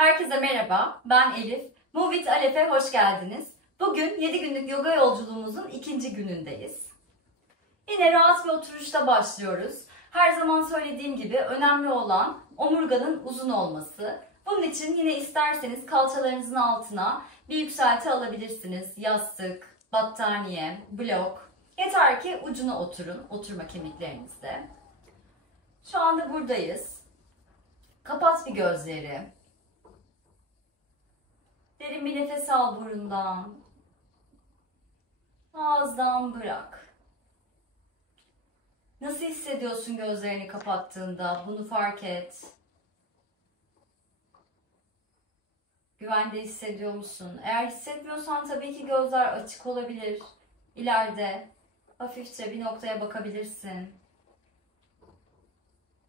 Herkese merhaba, ben Elif. Move with Alef'e hoş geldiniz. Bugün 7 günlük yoga yolculuğumuzun ikinci günündeyiz. Yine rahat bir oturuşta başlıyoruz. Her zaman söylediğim gibi önemli olan omurganın uzun olması. Bunun için yine isterseniz kalçalarınızın altına bir yükselti alabilirsiniz. Yastık, battaniye, blok. Yeter ki ucuna oturun, oturma kemiklerinizde. Şu anda buradayız. Kapat bir gözleri. Derin bir nefes al burundan. Ağızdan bırak. Nasıl hissediyorsun gözlerini kapattığında? Bunu fark et. Güvende hissediyor musun? Eğer hissetmiyorsan tabii ki gözler açık olabilir. İleride hafifçe bir noktaya bakabilirsin.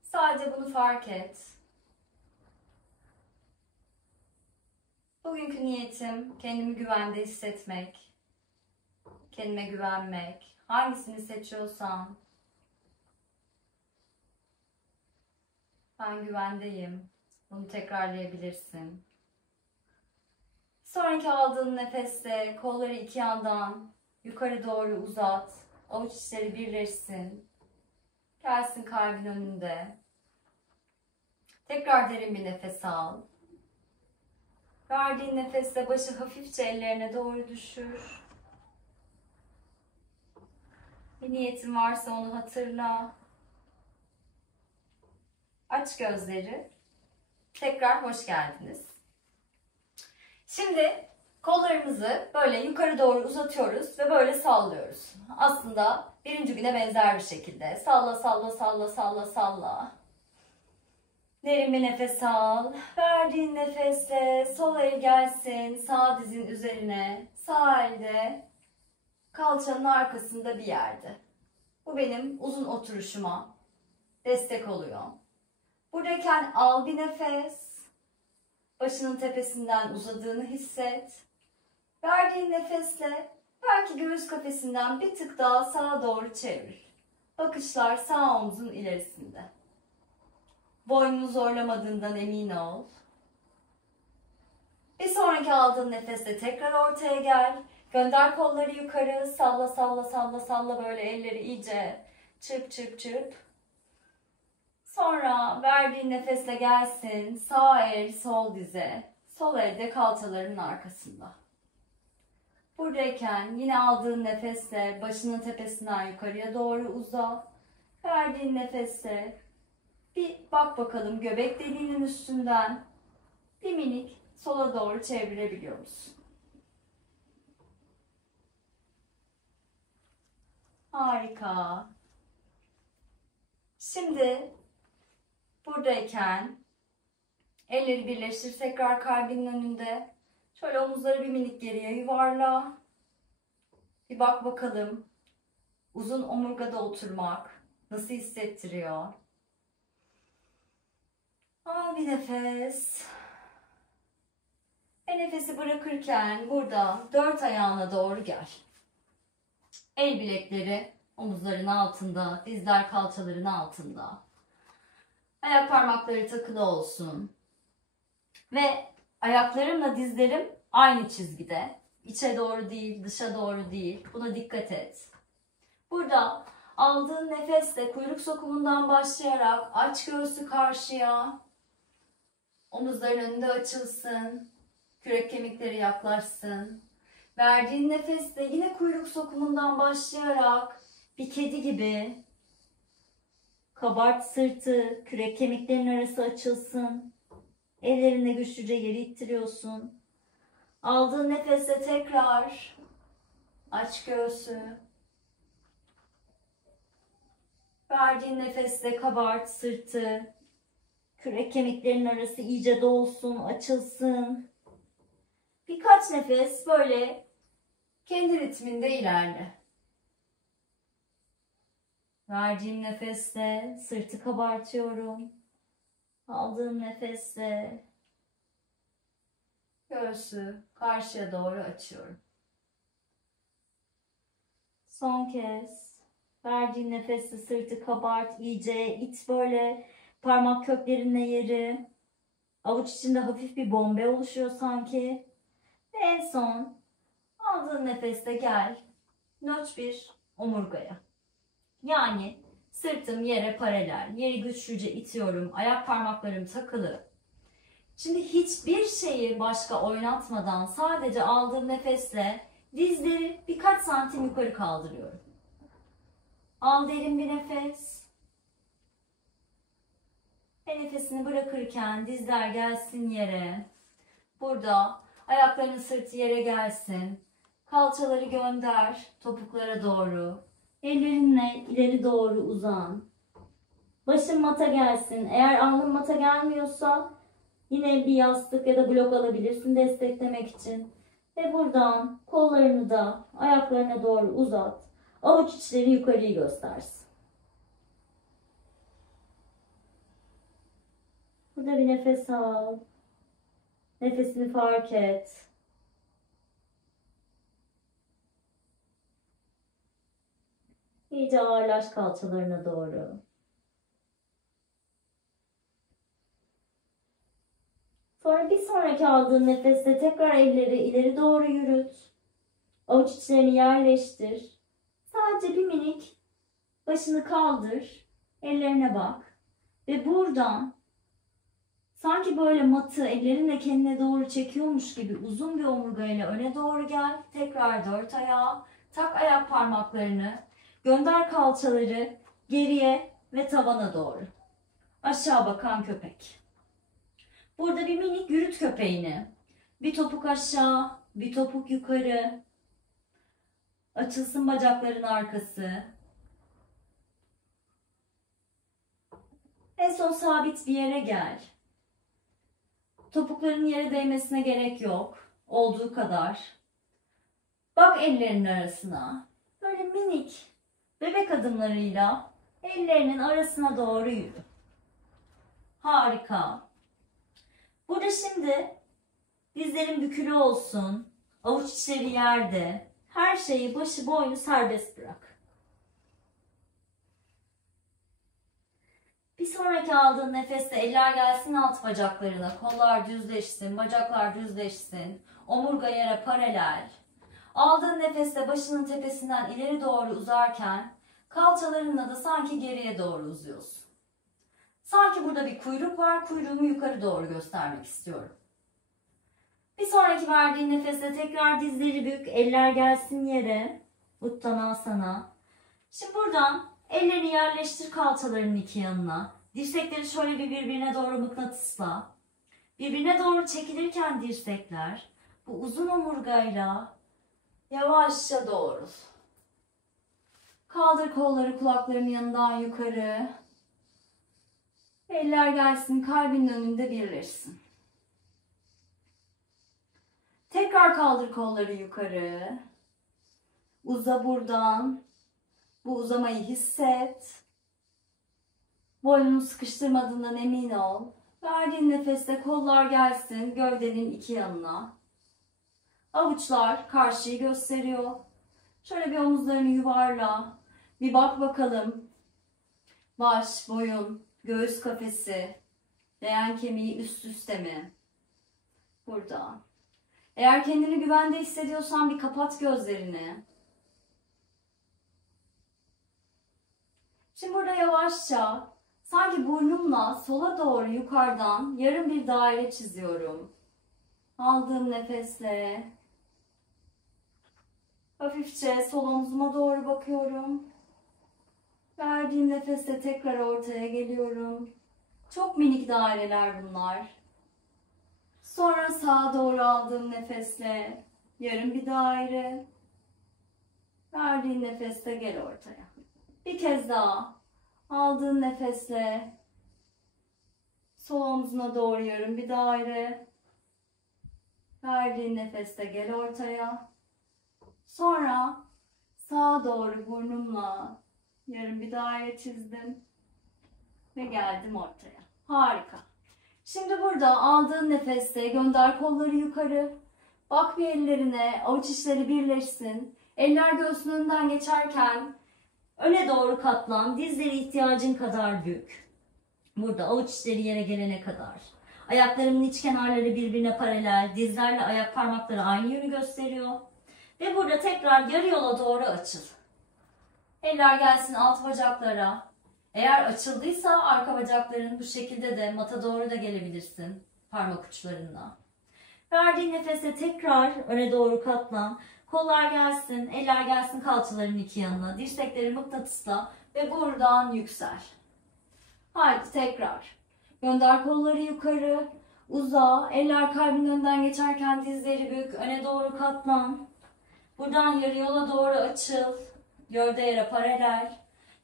Sadece bunu fark et. Bugünkü niyetim kendimi güvende hissetmek, kendime güvenmek. Hangisini seçiyorsan ben güvendeyim. Bunu tekrarlayabilirsin. Sonraki aldığın nefeste kolları iki yandan yukarı doğru uzat. Avuç içleri birleşsin. Gelsin kalbin önünde. Tekrar derin bir nefes al. Verdiğin nefeste başı hafifçe ellerine doğru düşür. Bir niyetin varsa onu hatırla. Aç gözleri. Tekrar hoş geldiniz. Şimdi kollarımızı böyle yukarı doğru uzatıyoruz ve böyle sallıyoruz. Aslında birinci güne benzer bir şekilde. Salla, salla, salla, salla, salla. Derin bir nefes al. Verdiğin nefesle sol el gelsin sağ dizin üzerine. Sağ elde kalçanın arkasında bir yerde. Bu benim uzun oturuşuma destek oluyor. Buradayken al bir nefes. Başının tepesinden uzadığını hisset. Verdiğin nefesle belki göğüs kafesinden bir tık daha sağa doğru çevir. Bakışlar sağ omzun ilerisinde. Boynunu zorlamadığından emin ol. Bir sonraki aldığın nefeste tekrar ortaya gel. Gönder kolları yukarı. Salla, salla, salla, salla. Böyle elleri iyice çırp, çırp, çırp. Sonra verdiğin nefesle gelsin. Sağ el sol dize. Sol elde kalçalarının arkasında. Buradayken yine aldığın nefesle başının tepesinden yukarıya doğru uza. Verdiğin nefesle bir bak bakalım göbek deliğinin üstünden bir minik sola doğru çevirebiliyor musun? Harika. Şimdi buradayken elleri birleştir tekrar kalbinin önünde. Şöyle omuzları bir minik geriye yuvarla. Bir bak bakalım uzun omurgada oturmak nasıl hissettiriyor? Al bir nefes. Ve nefesi bırakırken burada dört ayağına doğru gel. El bilekleri omuzların altında, dizler kalçaların altında. Ayak parmakları takılı olsun. Ve ayaklarımla dizlerim aynı çizgide. İçe doğru değil, dışa doğru değil. Buna dikkat et. Burada aldığın nefesle kuyruk sokumundan başlayarak aç göğsü karşıya. Omuzların önünde açılsın. Kürek kemikleri yaklaşsın. Verdiğin nefesle yine kuyruk sokumundan başlayarak bir kedi gibi kabart sırtı, kürek kemiklerinin arası açılsın. Ellerinle güçlüce yeri ittiriyorsun. Aldığın nefesle tekrar aç göğsü. Verdiğin nefesle kabart sırtı, kürek kemiklerinin arası iyice dolsun, açılsın. Birkaç nefes böyle kendi ritminde ilerle. Verdiğim nefesle sırtı kabartıyorum. Aldığım nefesle göğsü karşıya doğru açıyorum. Son kez verdiğin nefesle sırtı kabart, iyice it böyle parmak köklerinle yeri. Avuç içinde hafif bir bombe oluşuyor sanki. Ve en son aldığın nefeste gel nötr bir omurgaya. Yani sırtım yere paralel, yeri güçlüce itiyorum, ayak parmaklarım takılı. Şimdi hiçbir şeyi başka oynatmadan sadece aldığım nefesle dizleri birkaç santim yukarı kaldırıyorum. Al derin bir nefes. Ve nefesini bırakırken dizler gelsin yere. Burada ayakların sırtı yere gelsin. Kalçaları gönder topuklara doğru. Ellerinle ileri doğru uzan. Başın mata gelsin. Eğer alnın mata gelmiyorsa yine bir yastık ya da blok alabilirsin desteklemek için. Ve buradan kollarını da ayaklarına doğru uzat. Avuç içleri yukarıyı göstersin. Burada bir nefes al. Nefesini fark et. İyice ağırlaş kalçalarına doğru. Sonra bir sonraki aldığın nefeste tekrar elleri ileri doğru yürüt. Avuç içlerini yerleştir. Sadece bir minik başını kaldır. Ellerine bak. Ve buradan sanki böyle matı ellerinle kendine doğru çekiyormuş gibi uzun bir omurgayla öne doğru gel. Tekrar dört ayağa. Tak ayak parmaklarını. Gönder kalçaları geriye ve tavana doğru. Aşağı bakan köpek. Burada bir minik yürüt köpeğini. Bir topuk aşağı, bir topuk yukarı. Açılsın bacakların arkası. En son sabit bir yere gel. Topukların yere değmesine gerek yok. Olduğu kadar. Bak ellerinin arasına. Böyle minik bebek adımlarıyla ellerinin arasına doğru yürü. Harika. Burada şimdi dizlerin bükülü olsun. Avuç içleri yerde. Her şeyi başı boynu serbest bırak. Bir sonraki aldığın nefeste eller gelsin alt bacaklarına. Kollar düzleşsin, bacaklar düzleşsin. Omurga yere paralel. Aldığın nefeste başının tepesinden ileri doğru uzarken kalçalarınla da sanki geriye doğru uzuyorsun. Sanki burada bir kuyruk var. Kuyruğumu yukarı doğru göstermek istiyorum. Bir sonraki verdiğin nefeste tekrar dizleri bük. Eller gelsin yere. Uttanasana. Şimdi buradan ellerini yerleştir kalçalarının iki yanına. Dirsekleri şöyle bir birbirine doğru mıknatısla. Birbirine doğru çekilirken dirsekler bu uzun omurgayla yavaşça doğrul. Kaldır kolları kulaklarının yanından yukarı. Eller gelsin kalbinin önünde birleşsin. Tekrar kaldır kolları yukarı. Uza buradan. Bu uzamayı hisset. Boynunu sıkıştırmadığından emin ol. Verdiğin nefeste kollar gelsin gövdenin iki yanına. Avuçlar karşıyı gösteriyor. Şöyle bir omuzlarını yuvarla. Bir bak bakalım. Baş, boyun, göğüs kafesi, leğen kemiği üst üste mi? Burada. Eğer kendini güvende hissediyorsan bir kapat gözlerini. Şimdi burada yavaşça sanki burnumla sola doğru yukarıdan yarım bir daire çiziyorum. Aldığım nefesle hafifçe sol omzuma doğru bakıyorum. Verdiğim nefeste tekrar ortaya geliyorum. Çok minik daireler bunlar. Sonra sağa doğru aldığım nefesle yarım bir daire. Verdiğin nefeste gel ortaya. Bir kez daha aldığın nefesle sol omzuna doğru yarım bir daire. Verdiğin nefeste gel ortaya. Sonra sağa doğru burnumla yarım bir daire çizdim. Ve geldim ortaya. Harika. Şimdi burada aldığın nefeste gönder kolları yukarı. Bak bir ellerine, avuç içleri birleşsin. Eller göğsünün önünden geçerken öne doğru katlan. Dizleri ihtiyacın kadar bük. Burada avuç içleri yere gelene kadar. Ayaklarımın iç kenarları birbirine paralel. Dizlerle ayak parmakları aynı yönü gösteriyor. Ve burada tekrar yarı yola doğru açıl. Eller gelsin alt bacaklara. Eğer açıldıysa arka bacakların bu şekilde de mata doğru da gelebilirsin parmak uçlarınla. Verdiğin nefeste tekrar öne doğru katlan. Kollar gelsin, eller gelsin kalçaların iki yanına. Dirsekleri mıknatısla ve buradan yüksel. Haydi tekrar. Gönder kolları yukarı. Uza. Eller kalbin önden geçerken dizleri bük. Öne doğru katlan. Buradan yarı yola doğru açıl. Gövde yere paralel.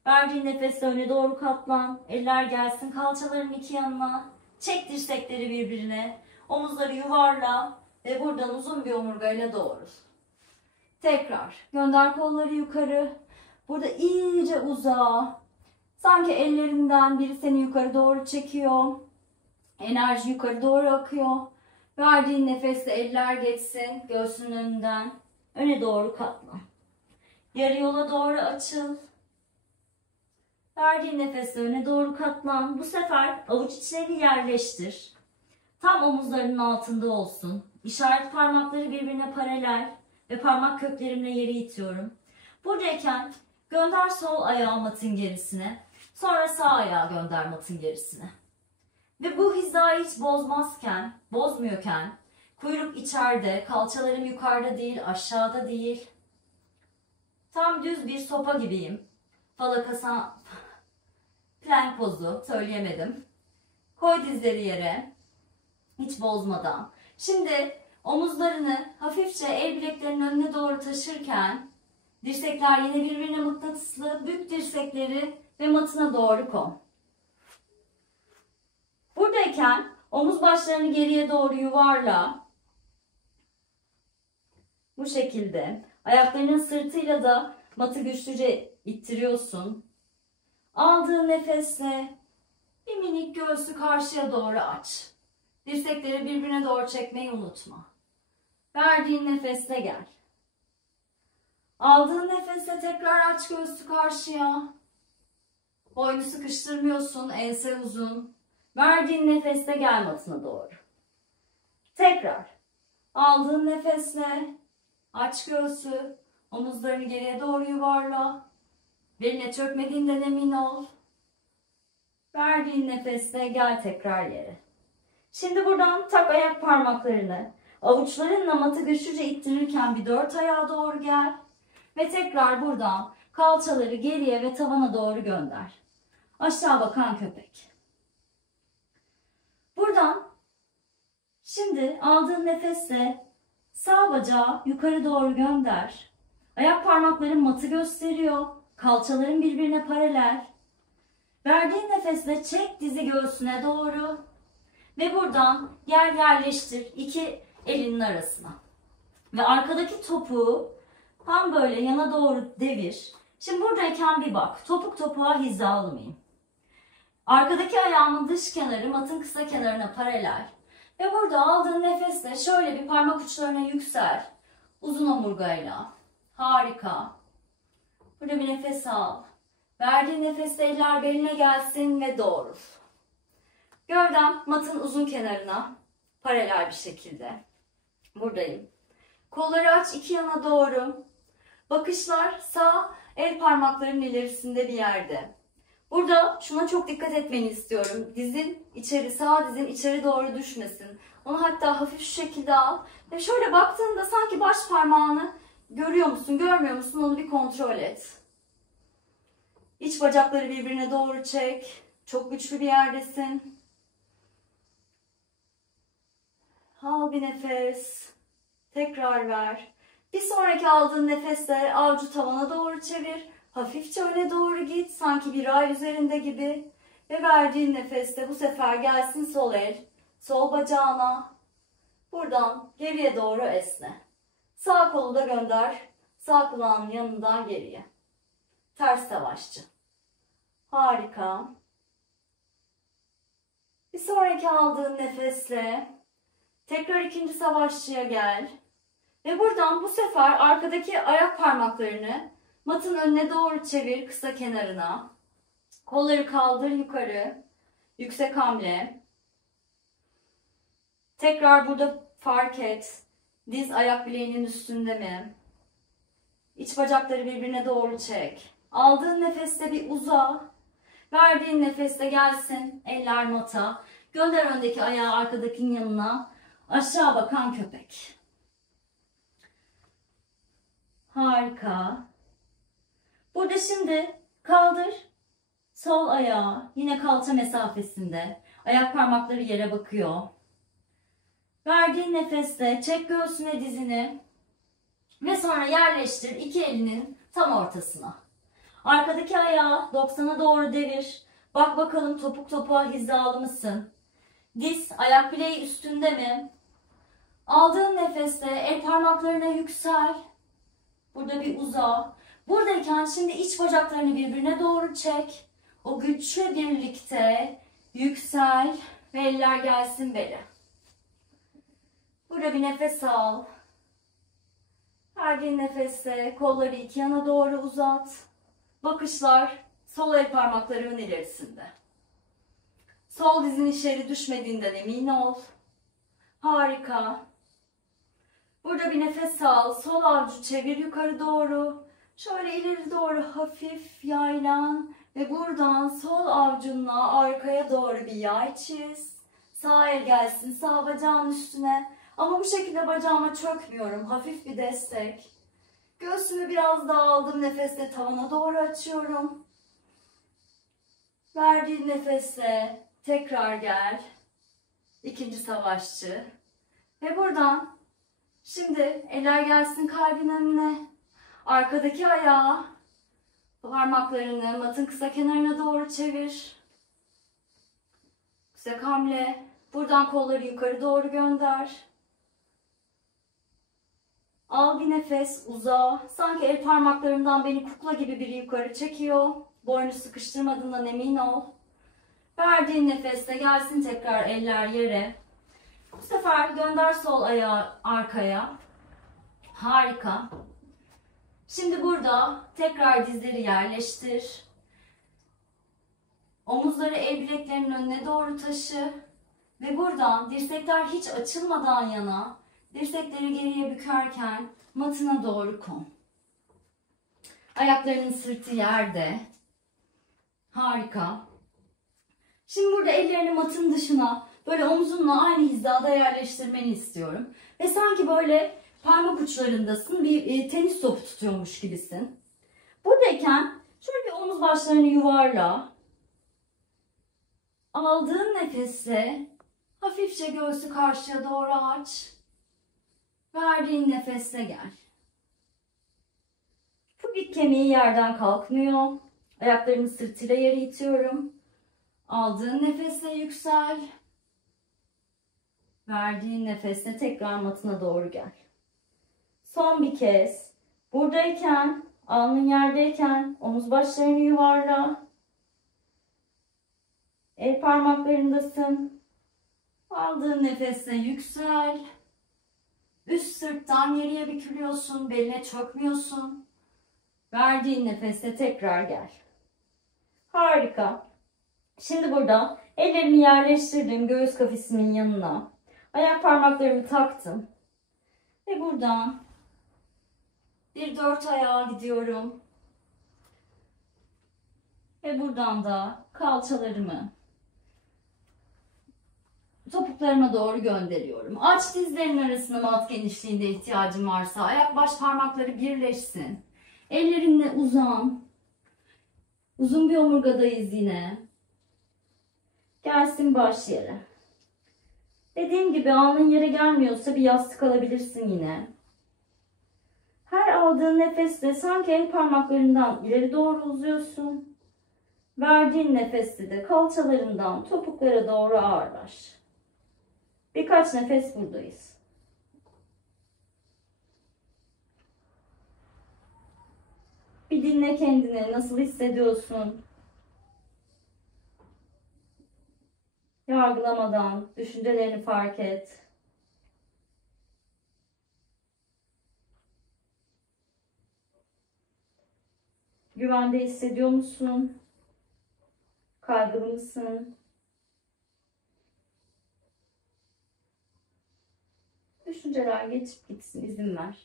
Verdiğin nefeste öne doğru katlan. Eller gelsin kalçaların iki yanına. Çek dirsekleri birbirine. Omuzları yuvarla. Ve buradan uzun bir omurgayla doğrul. Tekrar. Gönder kolları yukarı. Burada iyice uza. Sanki ellerinden biri seni yukarı doğru çekiyor. Enerji yukarı doğru akıyor. Verdiğin nefeste eller geçsin. Göğsünün önünden. Öne doğru katlan. Yarı yola doğru açıl. Verdiğin nefeste öne doğru katlan. Bu sefer avuç içlerini yerleştir. Tam omuzlarının altında olsun. İşaret parmakları birbirine paralel ve parmak köklerimle yere itiyorum. Buradayken gönder sol ayağı matın gerisine. Sonra sağ ayağı gönder matın gerisine. Ve bu hizayı hiç bozmuyorken kuyruk içeride, kalçalarım yukarıda değil, aşağıda değil. Tam düz bir sopa gibiyim. Falakasa plank pozu söyleyemedim. Koy dizleri yere. Hiç bozmadan. Şimdi omuzlarını hafifçe el bileklerinin önüne doğru taşırken dirsekler yine birbirine mıknatıslı. Bük dirsekleri ve matına doğru kon. Buradayken omuz başlarını geriye doğru yuvarla. Bu şekilde. Ayaklarının sırtıyla da matı güçlüce ittiriyorsun. Aldığın nefesle bir minik göğsü karşıya doğru aç. Dirsekleri birbirine doğru çekmeyi unutma. Verdiğin nefesle gel. Aldığın nefesle tekrar aç göğsü karşıya. Boynu sıkıştırmıyorsun, ense uzun. Verdiğin nefesle gel matına doğru. Tekrar. Aldığın nefesle aç göğsü. Omuzlarını geriye doğru yuvarla. Beline çökmediğinden emin ol. Verdiğin nefesle gel tekrar yere. Şimdi buradan tak ayak parmaklarını. Avuçlarınla matı güçlüce ittirirken bir dört ayağa doğru gel. Ve tekrar buradan kalçaları geriye ve tavana doğru gönder. Aşağı bakan köpek. Buradan şimdi aldığın nefesle sağ bacağı yukarı doğru gönder. Ayak parmakların matı gösteriyor. Kalçaların birbirine paralel. Verdiğin nefesle çek dizi göğsüne doğru. Ve buradan gel yerleştir iki elinin arasına. Ve arkadaki topuğu tam böyle yana doğru devir. Şimdi buradayken bir bak. Topuk topuğa hizalı mıyım? Arkadaki ayağımın dış kenarı matın kısa kenarına paralel. Ve burada aldığın nefesle şöyle bir parmak uçlarına yüksel. Uzun omurgayla. Harika. Burada bir nefes al. Verdiğin nefesle eller beline gelsin ve doğrul. Gövdem matın uzun kenarına paralel bir şekilde. Buradayım. Kolları aç iki yana doğru. Bakışlar sağ el parmaklarının ilerisinde bir yerde. Burada şuna çok dikkat etmeni istiyorum. Dizin içeri, sağ dizin içeri doğru düşmesin. Onu hatta hafif şu şekilde al. Ve şöyle baktığında sanki baş parmağını görüyor musun, görmüyor musun onu bir kontrol et. İç bacakları birbirine doğru çek. Çok güçlü bir yerdesin. Al bir nefes. Tekrar ver. Bir sonraki aldığın nefesle avucu tavana doğru çevir. Hafifçe öne doğru git. Sanki bir ay üzerinde gibi. Ve verdiğin nefeste bu sefer gelsin sol el. Sol bacağına. Buradan geriye doğru esne. Sağ kolu da gönder. Sağ kulağın yanından geriye. Ters savaşçı. Harika. Bir sonraki aldığın nefesle tekrar ikinci savaşçıya gel. Ve buradan bu sefer arkadaki ayak parmaklarını matın önüne doğru çevir kısa kenarına. Kolları kaldır yukarı. Yüksek hamle. Tekrar burada fark et. Diz ayak bileğinin üstünde mi? İç bacakları birbirine doğru çek. Aldığın nefeste bir uza. Verdiğin nefeste gelsin eller mata. Gönder öndeki ayağı arkadakinin yanına. Aşağı bakan köpek. Harika. Burada şimdi kaldır. Sol ayağı yine kalça mesafesinde. Ayak parmakları yere bakıyor. Verdiğin nefeste çek göğsüne dizini. Ve sonra yerleştir iki elinin tam ortasına. Arkadaki ayağı 90'a doğru devir. Bak bakalım topuk topuğa hizalı mısın? Diz ayak bileği üstünde mi? Aldığın nefeste el parmaklarına yüksel. Burada bir uza. Buradayken şimdi iç bacaklarını birbirine doğru çek. O güçle birlikte yüksel ve eller gelsin bele. Burada bir nefes al. Verdiğin nefeste kolları iki yana doğru uzat. Bakışlar sol el parmaklarının ilerisinde. Sol dizin içeri düşmediğinden emin ol. Harika. Burada bir nefes al. Sol avucu çevir yukarı doğru. Şöyle ileri doğru hafif yaylan. Ve buradan sol avucunla arkaya doğru bir yay çiz. Sağ el gelsin sağ bacağın üstüne. Ama bu şekilde bacağıma çökmüyorum. Hafif bir destek. Göğsümü biraz daha aldım. Nefesle tavana doğru açıyorum. Verdiğin nefesle tekrar gel. İkinci savaşçı. Ve buradan şimdi eller gelsin kalbin önüne. Arkadaki ayağı parmaklarını matın kısa kenarına doğru çevir. Yüksek hamle. Buradan kolları yukarı doğru gönder. Al bir nefes, uza. Sanki el parmaklarından beni kukla gibi biri yukarı çekiyor. Boynu sıkıştırmadığından emin ol. Verdiğin nefeste gelsin tekrar eller yere. Bu sefer gönder sol ayağı arkaya. Harika. Şimdi burada tekrar dizleri yerleştir. Omuzları el bileklerinin önüne doğru taşı. Ve buradan dirsekler hiç açılmadan yana dirsekleri geriye bükerken matına doğru kon. Ayaklarının sırtı yerde. Harika. Şimdi burada ellerini matın dışına böyle omzunla aynı hizada yerleştirmeni istiyorum. Ve sanki böyle parmak uçlarındasın, bir tenis topu tutuyormuş gibisin. Buradayken şöyle bir omuz başlarını yuvarla. Aldığın nefesle hafifçe göğsü karşıya doğru aç. Verdiğin nefesle gel. Pubik kemiği yerden kalkmıyor. Ayaklarımı sırtıyla yere itiyorum. Aldığın nefesle yüksel. Verdiğin nefesle tekrar matına doğru gel. Son bir kez. Buradayken, alnın yerdeyken omuz başlarını yuvarla. El parmaklarındasın. Aldığın nefesle yüksel. Üst sırttan geriye bükülüyorsun. Beline çökmüyorsun. Verdiğin nefesle tekrar gel. Harika. Şimdi burada ellerimi yerleştirdim göğüs kafesimin yanına. Ayak parmaklarımı taktım. Ve buradan bir dört ayağa gidiyorum. Ve buradan da kalçalarımı topuklarıma doğru gönderiyorum. Aç dizlerin arasında mat genişliğinde ihtiyacın varsa. Ayak baş parmakları birleşsin. Ellerinle uzan. Uzun bir omurgadayız yine. Gelsin baş yere. Dediğim gibi alnın yere gelmiyorsa bir yastık alabilirsin yine. Her aldığın nefeste sanki el parmaklarından ileri doğru uzuyorsun. Verdiğin nefeste de kalçalarından topuklara doğru ağırlaş. Birkaç nefes buradayız. Bir dinle kendini. Nasıl hissediyorsun? Yargılamadan düşüncelerini fark et. Güvende hissediyor musun? Kaygılı mısın? Düşünceler geçip gitsin, izin ver.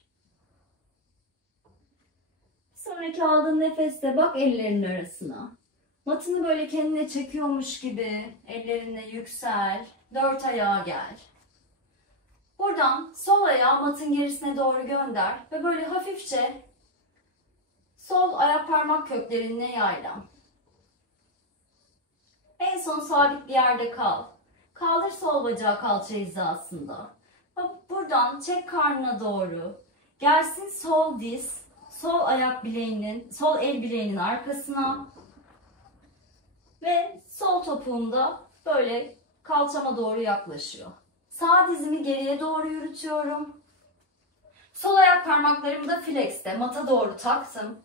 Sonraki aldığın nefeste bak ellerinin arasına. Matını böyle kendine çekiyormuş gibi ellerinle yüksel. 4 ayağa gel. Buradan sol ayağı matın gerisine doğru gönder ve böyle hafifçe sol ayak parmak köklerine yaylan. En son sabit bir yerde kal. Kaldır sol bacağı kalça hizasında. Buradan çek karnına doğru. Gelsin sol diz, sol ayak bileğinin, sol el bileğinin arkasına. Ve sol topuğumda böyle kalçama doğru yaklaşıyor. Sağ dizimi geriye doğru yürütüyorum. Sol ayak parmaklarımı da flex'te mata doğru taktım.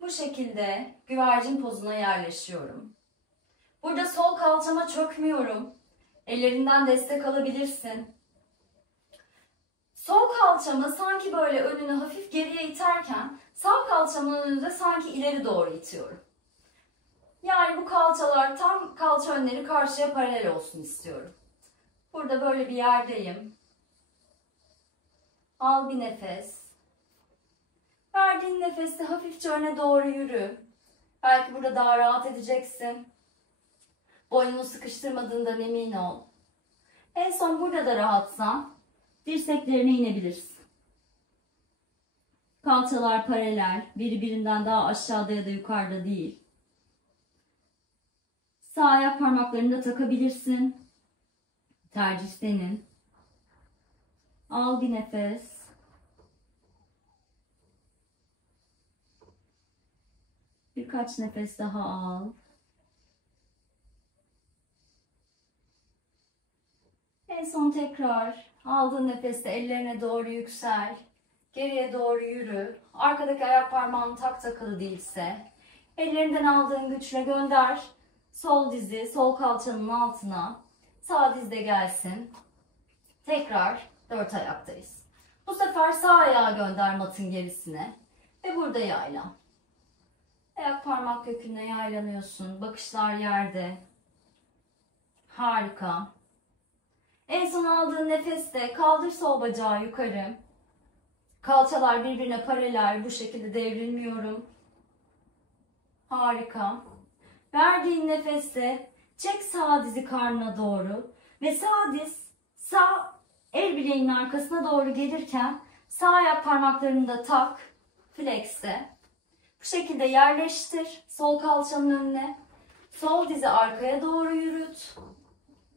Bu şekilde güvercin pozuna yerleşiyorum. Burada sol kalçama çökmüyorum. Ellerinden destek alabilirsin. Sol kalçamı sanki böyle önünü hafif geriye iterken sağ kalçamın önünü de sanki ileri doğru itiyorum. Yani bu kalçalar tam kalça önleri karşıya paralel olsun istiyorum. Burada böyle bir yerdeyim. Al bir nefes. Verdiğin nefeste hafifçe öne doğru yürü. Belki burada daha rahat edeceksin. Boynunu sıkıştırmadığından emin ol. En son burada da rahatsan dirseklerine inebilirsin. Kalçalar paralel, birbirinden daha aşağıda ya da yukarıda değil. Sağ ayak parmaklarını da takabilirsin. Tercih senin. Al bir nefes. Birkaç nefes daha al. En son tekrar aldığın nefeste ellerine doğru yüksel. Geriye doğru yürü. Arkadaki ayak parmağın takılı değilse ellerinden aldığın güçle gönder. Sol dizi, sol kalçanın altına. Sağ diz de gelsin. Tekrar 4 ayaktayız. Bu sefer sağ ayağı gönder matın gerisine. Ve burada yaylan. Ayak parmak köküne yaylanıyorsun. Bakışlar yerde. Harika. En son aldığın nefeste kaldır sol bacağı yukarı. Kalçalar birbirine paralel. Bu şekilde devrilmiyorum. Harika. Verdiğin nefeste çek sağ dizi karnına doğru. Ve sağ diz sağ el bileğinin arkasına doğru gelirken sağ ayak parmaklarını da tak. Flex'te. Bu şekilde yerleştir. Sol kalçanın önüne. Sol dizi arkaya doğru yürüt.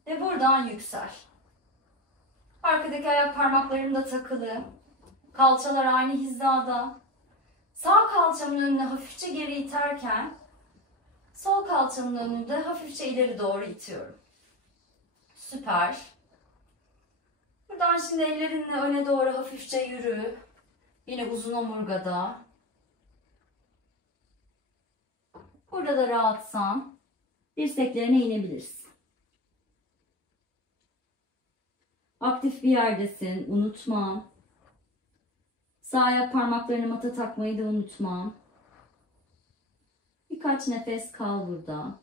Ve buradan yüksel. Arkadaki ayak parmaklarım da takılı. Kalçalar aynı hizada. Sağ kalçamın önüne hafifçe geri iterken sol kalçamın önünü de hafifçe ileri doğru itiyorum. Süper. Buradan şimdi ellerinle öne doğru hafifçe yürü. Yine uzun omurgada. Burada da rahatsan dirseklerine inebilirsin. Aktif bir yerdesin, unutma. Sağ ayak parmaklarını mata takmayı da unutma. Birkaç nefes kal burada.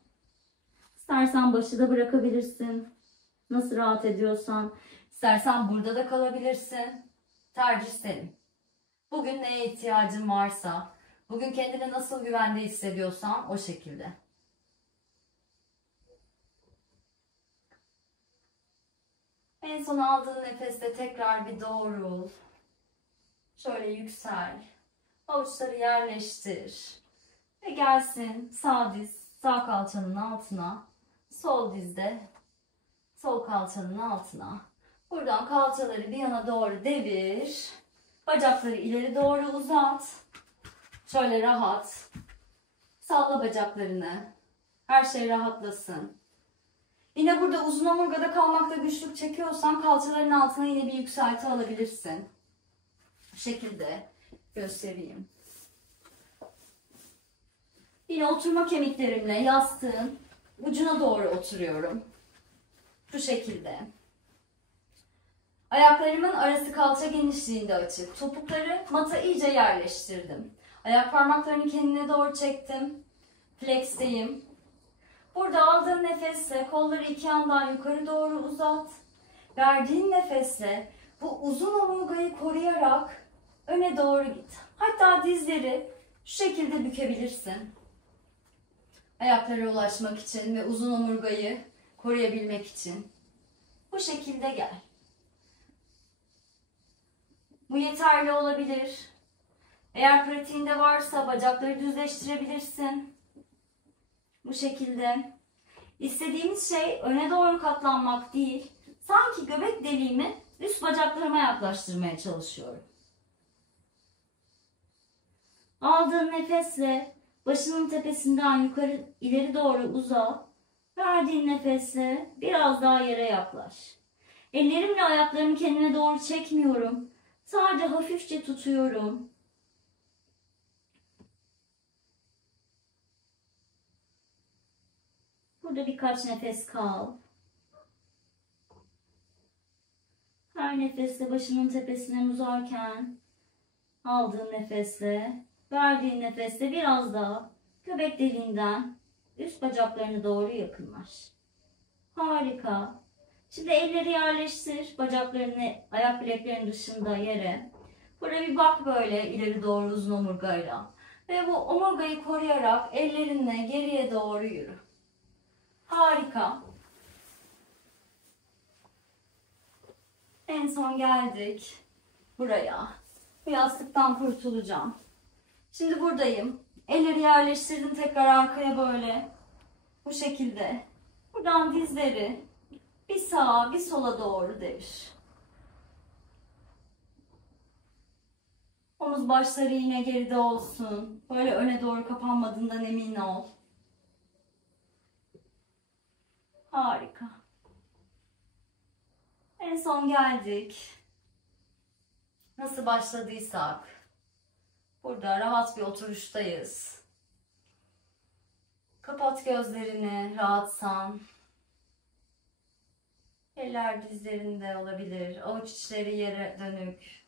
İstersen başı da bırakabilirsin. Nasıl rahat ediyorsan. İstersen burada da kalabilirsin. Tercih senin. Bugün neye ihtiyacın varsa, bugün kendini nasıl güvende hissediyorsan o şekilde. En son aldığın nefeste tekrar bir doğrul. Şöyle yüksel. Avuçları yerleştir. Ve gelsin sağ diz, sağ kalçanın altına. Sol dizde, sol kalçanın altına. Buradan kalçaları bir yana doğru devir. Bacakları ileri doğru uzat. Şöyle rahat. Salla bacaklarını. Her şey rahatlasın. Yine burada uzun omurgada kalmakta güçlük çekiyorsan kalçaların altına yine bir yükselti alabilirsin. Bu şekilde göstereyim. Yine oturma kemiklerimle yastığın ucuna doğru oturuyorum. Şu şekilde. Ayaklarımın arası kalça genişliğinde açık. Topukları mata iyice yerleştirdim. Ayak parmaklarını kendine doğru çektim. Flex'teyim. Burada aldığın nefesle kolları iki yandan yukarı doğru uzat. Verdiğin nefesle bu uzun omurgayı koruyarak öne doğru git. Hatta dizleri şu şekilde bükebilirsin. Ayaklara ulaşmak için ve uzun omurgayı koruyabilmek için. Bu şekilde gel. Bu yeterli olabilir. Eğer pratiğinde varsa bacakları düzleştirebilirsin. Bu şekilde. İstediğimiz şey öne doğru katlanmak değil. Sanki göbek deliğimi üst bacaklarıma yaklaştırmaya çalışıyorum. Aldığın nefesle başının tepesinden yukarı ileri doğru uza. Verdiğin nefesle biraz daha yere yaklaş. Ellerimle ayaklarımı kendime doğru çekmiyorum. Sadece hafifçe tutuyorum. Burada birkaç nefes kal. Her nefesle başının tepesinden uzarken aldığın nefesle, verdiğin nefesle biraz daha göbek deliğinden üst bacaklarına doğru yakınlaş. Harika. Şimdi elleri yerleştir. Bacaklarını ayak bileklerinin dışında yere. Burada bir bak böyle ileri doğru uzun omurgayla. Ve bu omurgayı koruyarak ellerinle geriye doğru yürü. Harika. En son geldik buraya. Bu yastıktan kurtulacağım. Şimdi buradayım. Elleri yerleştirdim tekrar arkaya böyle. Bu şekilde. Buradan dizleri bir sağa bir sola doğru devir. Omuz başları yine geride olsun. Böyle öne doğru kapanmadığından emin ol. Harika. En son geldik. Nasıl başladıysak. Burada rahat bir oturuştayız. Kapat gözlerini rahatsan. Eller dizlerinde olabilir. Avuç içleri yere dönük.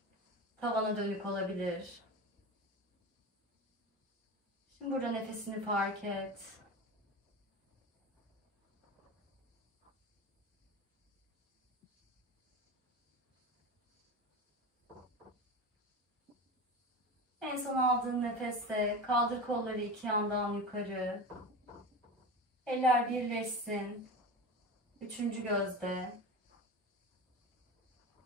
Tavana dönük olabilir. Şimdi burada nefesini fark et. En son aldığın nefeste kaldır kolları iki yandan yukarı. Eller birleşsin. Üçüncü gözde.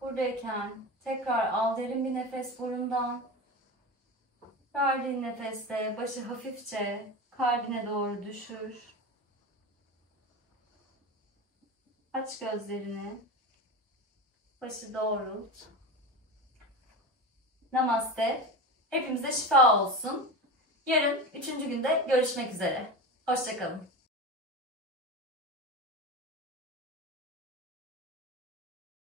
Buradayken tekrar al derin bir nefes burundan. Verdiğin nefeste başı hafifçe kalbine doğru düşür. Aç gözlerini. Başı doğrult. Namaste. Hepimize şifa olsun. Yarın 3. günde görüşmek üzere. Hoşça kalın.